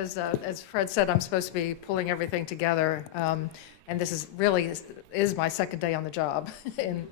as Fred said, I'm supposed to be pulling everything together, and this is really is my second day on the job in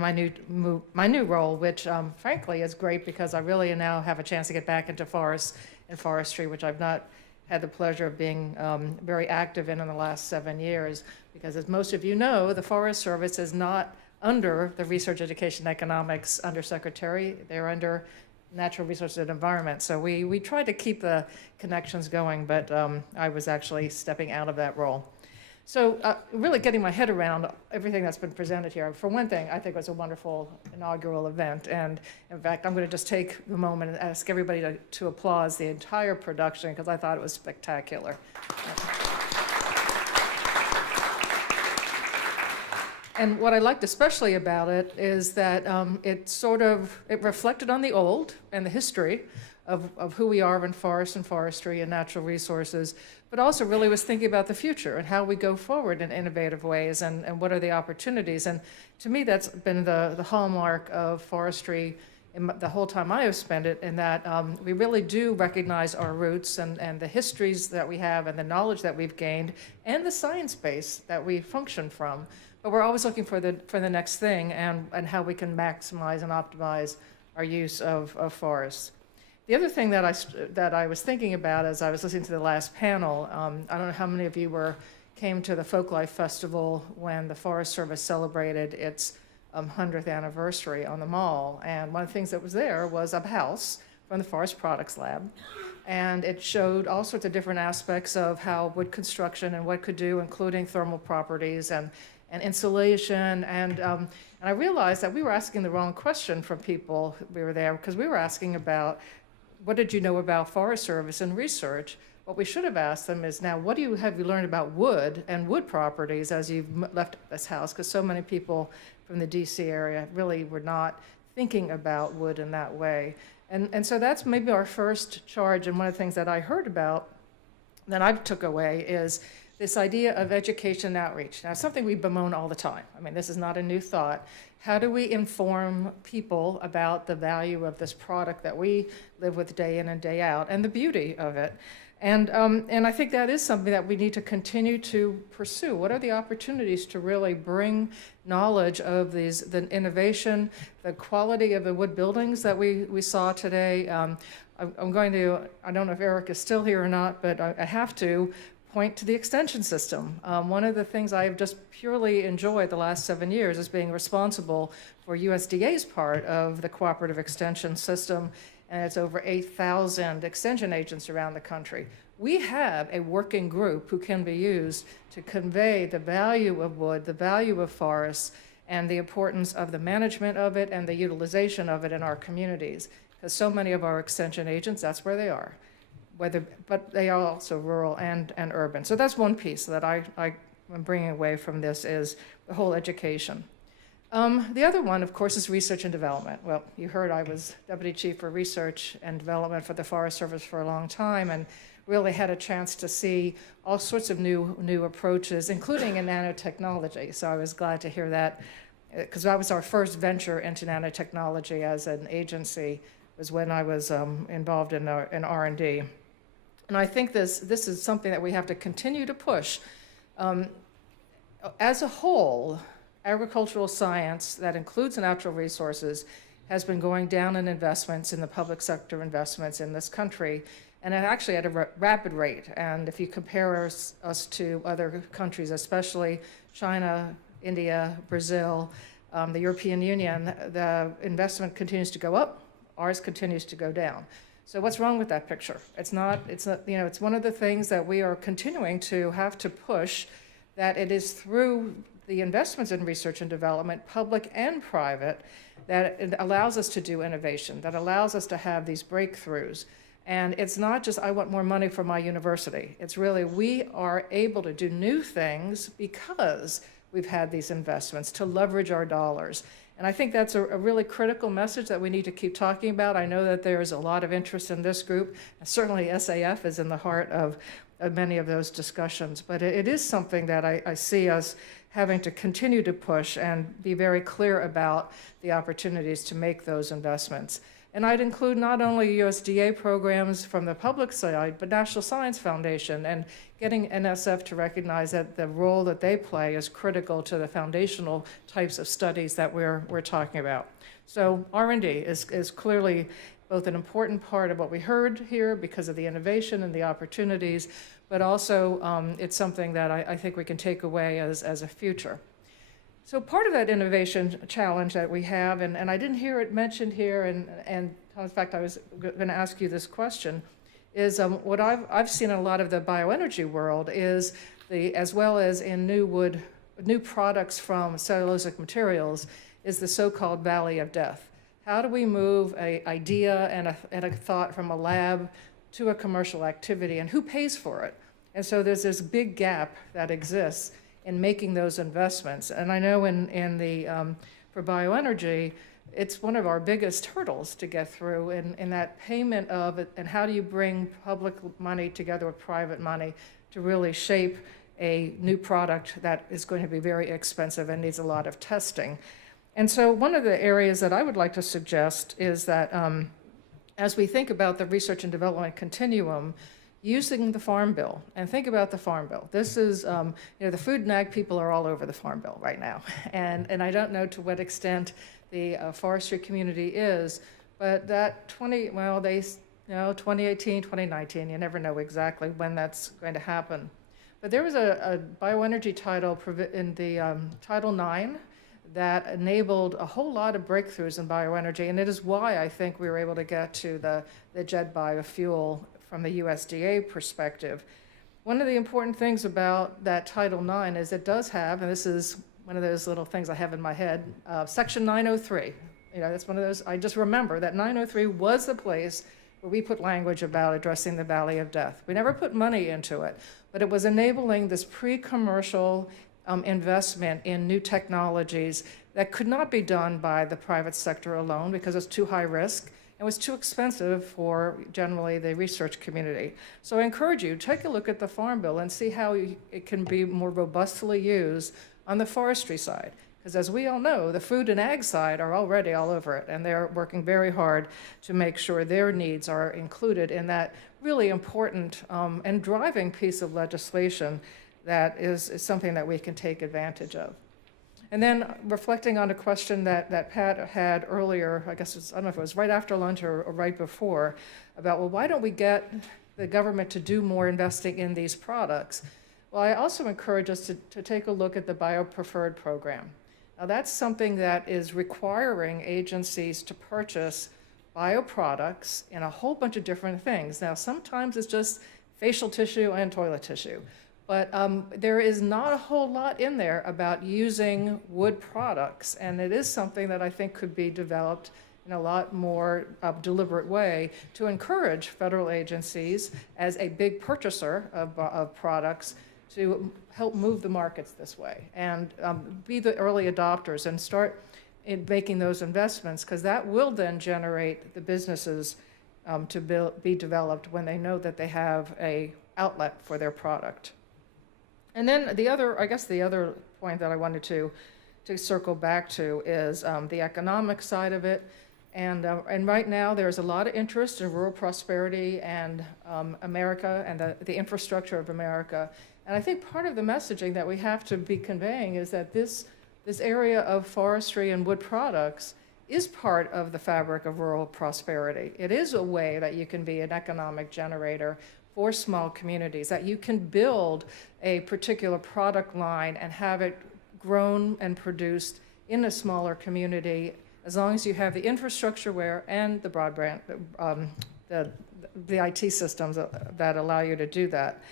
my new role, which frankly is great because I really now have a chance to get back into forests and forestry, which I've not had the pleasure of being very active in the last 7 years. Because as most of you know, the Forest Service is not under the Research, Education, Economics Undersecretary. They're under Natural Resources and Environment. So we tried to keep the connections going, but I was actually stepping out of that role. So really getting my head around everything that's been presented here. For one thing, I think it was a wonderful inaugural event. And in fact, I'm going to just take a moment and ask everybody to applaud the entire production because I thought it was spectacular. And what I liked especially about it is that it reflected on the old and the history of who we are in forests and forestry and natural resources, but also really was thinking about the future and how we go forward in innovative ways and what are the opportunities. And to me, that's been the hallmark of forestry in the whole time I have spent it, in that we really do recognize our roots and the histories that we have and the knowledge that we've gained and the science base that we function from. But we're always looking for the next thing and how we can maximize and optimize our use of forests. The other thing that I was thinking about as I was listening to the last panel, I don't know how many of you came to the Folklife Festival when the Forest Service celebrated its 100th anniversary on the Mall. And one of the things that was there was a house from the Forest Products Lab. And it showed all sorts of different aspects of how wood construction and what could do, including thermal properties and insulation. And I realized that we were asking the wrong question from people we were there, because we were asking about, what did you know about Forest Service and research? What we should have asked them is, now, what have you learned about wood and wood properties as you've left this house? Because so many people from the DC area really were not thinking about wood in that way. And so that's maybe our first charge. And one of the things that I heard about that I took away is this idea of education and outreach. Now, it's something we bemoan all the time. I mean, this is not a new thought. How do we inform people about the value of this product that we live with day in and day out and the beauty of it? And I think that is something that we need to continue to pursue. What are the opportunities to really bring knowledge of the innovation, the quality of the wood buildings that we saw today? I'm going to, I don't know if Eric is still here or not, but I have to point to the extension system. One of the things I have just purely enjoyed the last 7 years is being responsible for USDA's part of the cooperative extension system, and it's over 8,000 extension agents around the country. We have a working group who can be used to convey the value of wood, the value of forests, and the importance of the management of it and the utilization of it in our communities. Because so many of our extension agents, that's where they are. But they are also rural and urban. So that's one piece that I'm bringing away from this, is the whole education. The other one, of course, is research and development. Well, you heard I was Deputy Chief for Research and Development for the Forest Service for a long time, and really had a chance to see all sorts of new approaches, including in nanotechnology. So I was glad to hear that, because that was our first venture into nanotechnology as an agency, was when I was involved in R&D. And I think this is something that we have to continue to push. As a whole, agricultural science that includes natural resources has been going down in investments, in the public sector investments in this country, and actually at a rapid rate. And if you compare us to other countries, especially China, India, Brazil, the European Union, the investment continues to go up, ours continues to go down. So what's wrong with that picture? It's not, it's one of the things that we are continuing to have to push, that it is through the investments in research and development, public and private, that it allows us to do innovation, that allows us to have these breakthroughs. And it's not just, I want more money for my university. It's really, we are able to do new things because we've had these investments to leverage our dollars. And I think that's a really critical message that we need to keep talking about. I know that there's a lot of interest in this group. Certainly SAF is in the heart of many of those discussions. But it is something that I see us having to continue to push and be very clear about the opportunities to make those investments. And I'd include not only USDA programs from the public side, but National Science Foundation, and getting NSF to recognize that the role that they play is critical to the foundational types of studies that we're talking about. So R&D is clearly both an important part of what we heard here because of the innovation and the opportunities, but also it's something that I think we can take away as a future. So part of that innovation challenge that we have, and I didn't hear it mentioned here, and in fact I was going to ask you this question, is what I've seen in a lot of the bioenergy world is as well as in new products from cellulosic materials, is the so-called valley of death. How do we move an idea and a thought from a lab to a commercial activity, and who pays for it? And so there's this big gap that exists in making those investments. And I know for bioenergy, it's one of our biggest hurdles to get through in that payment of it, and how do you bring public money together with private money to really shape a new product that is going to be very expensive and needs a lot of testing. And so one of the areas that I would like to suggest is that as we think about the research and development continuum, using the Farm Bill, and think about the Farm Bill. This is, the food and ag people are all over the Farm Bill right now. And I don't know to what extent the forestry community is, but that 2018, 2019, you never know exactly when that's going to happen. But there was a bioenergy title in the Title IX that enabled a whole lot of breakthroughs in bioenergy, and it is why I think we were able to get to the jet biofuel from the USDA perspective. One of the important things about that Title IX is it does have, and this is one of those little things I have in my head, Section 903. That's one of those, I just remember that 903 was the place where we put language about addressing the Valley of Death. We never put money into it, but it was enabling this pre-commercial investment in new technologies that could not be done by the private sector alone because it's too high risk and was too expensive for generally the research community. So I encourage you, take a look at the Farm Bill and see how it can be more robustly used on the forestry side. Because as we all know, the food and ag side are already all over it, and they're working very hard to make sure their needs are included in that really important and driving piece of legislation that is something that we can take advantage of. And then reflecting on a question that Pat had earlier, I guess I don't know if it was right after lunch or right before, about, well, why don't we get the government to do more investing in these products? Well, I also encourage us to take a look at the BioPreferred Program. Now, that's something that is requiring agencies to purchase bioproducts in a whole bunch of different things. Now, sometimes it's just facial tissue and toilet tissue. But there is not a whole lot in there about using wood products, and it is something that I think could be developed in a lot more deliberate way to encourage federal agencies as a big purchaser of products to help move the markets this way and be the early adopters and start in making those investments, because that will then generate the businesses to be developed when they know that they have an outlet for their product. And then the other point that I wanted to circle back to is the economic side of it. And right now there's a lot of interest in rural prosperity and America and the infrastructure of America. And I think part of the messaging that we have to be conveying is that this area of forestry and wood products is part of the fabric of rural prosperity. It is a way that you can be an economic generator for small communities, that you can build a particular product line and have it grown and produced in a smaller community, as long as you have the infrastructure and the broadband, the IT systems that allow you to do that.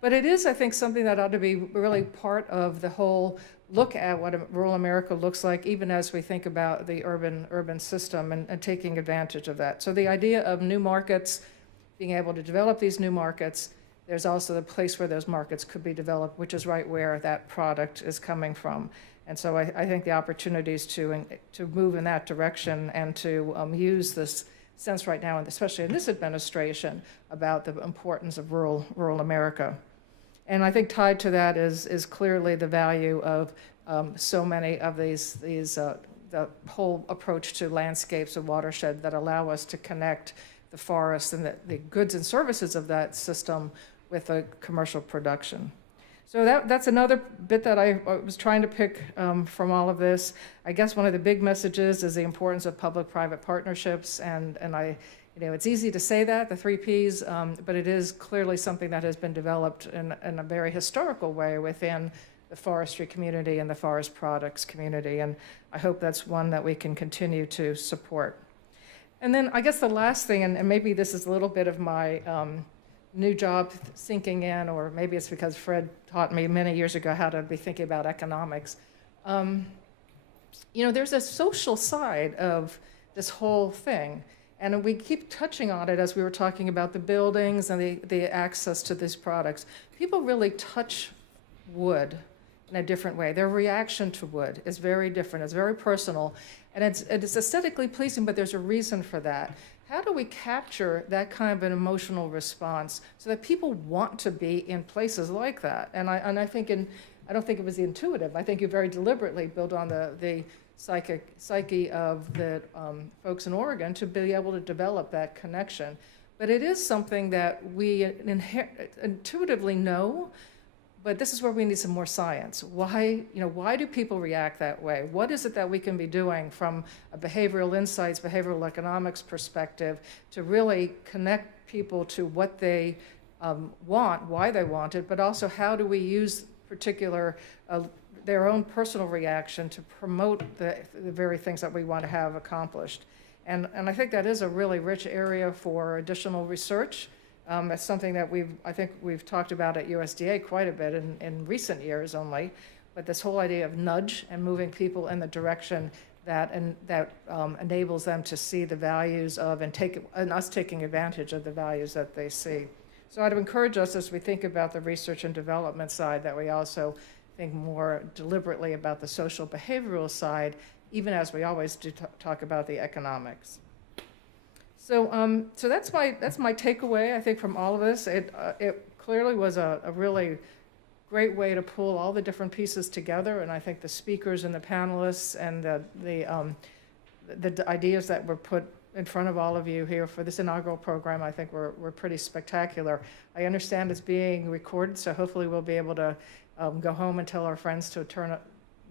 But it is, I think, something that ought to be really part of the whole look at what rural America looks like, even as we think about the urban system and taking advantage of that. So the idea of new markets, being able to develop these new markets, there's also the place where those markets could be developed, which is right where that product is coming from. And so I think the opportunities to move in that direction and to use this sense right now, and especially in this administration, about the importance of rural America. And I think tied to that is clearly the value of so many of these the whole approach to landscapes and watershed that allow us to connect the forest and the goods and services of that system with a commercial production. So that's another bit that I was trying to pick from all of this. I guess one of the big messages is the importance of public-private partnerships, and it's easy to say that, the 3 Ps, but it is clearly something that has been developed in a very historical way within the forestry community and the forest products community, and I hope that's one that we can continue to support. And then I guess the last thing, and maybe this is a little bit of my new job sinking in, or maybe it's because Fred taught me many years ago how to be thinking about economics. There's a social side of this whole thing, and we keep touching on it as we were talking about the buildings and the access to these products. People really touch wood in a different way. Their reaction to wood is very different. It's very personal, and it's aesthetically pleasing, but there's a reason for that. How do we capture that kind of an emotional response so that people want to be in places like that? And I think I don't think it was intuitive. I think you very deliberately built on the psyche of the folks in Oregon to be able to develop that connection. But it is something that we intuitively know, but this is where we need some more science. Why do people react that way? What is it that we can be doing from a behavioral insights, behavioral economics perspective to really connect people to what they want, why they want it, but also how do we use particular their own personal reaction to promote the very things that we want to have accomplished. And I think that is a really rich area for additional research. It's something that I think we've talked about at USDA quite a bit in recent years only, but this whole idea of nudge and moving people in the direction that enables them to see the values of and us taking advantage of the values that they see. So I'd encourage us as we think about the research and development side that we also think more deliberately about the social behavioral side, even as we always do talk about the economics. So that's my takeaway, I think, from all of this. It clearly was a really great way to pull all the different pieces together, and I think the speakers and the panelists and the ideas that were put in front of all of you here for this inaugural program, I think were pretty spectacular. I understand it's being recorded, so hopefully we'll be able to go home and tell our friends to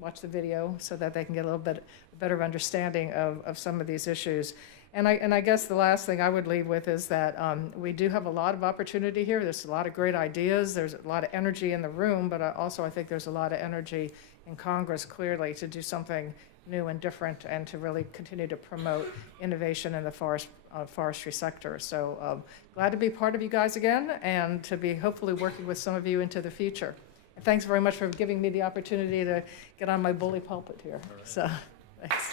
watch the video so that they can get a little bit better understanding of some of these issues. And I guess the last thing I would leave with is that we do have a lot of opportunity here. There's a lot of great ideas. There's a lot of energy in the room, but also I think there's a lot of energy in Congress, clearly, to do something new and different and to really continue to promote innovation in the forestry sector. So glad to be part of you guys again and to be hopefully working with some of you into the future. And thanks very much for giving me the opportunity to get on my bully pulpit here. Right. So thanks.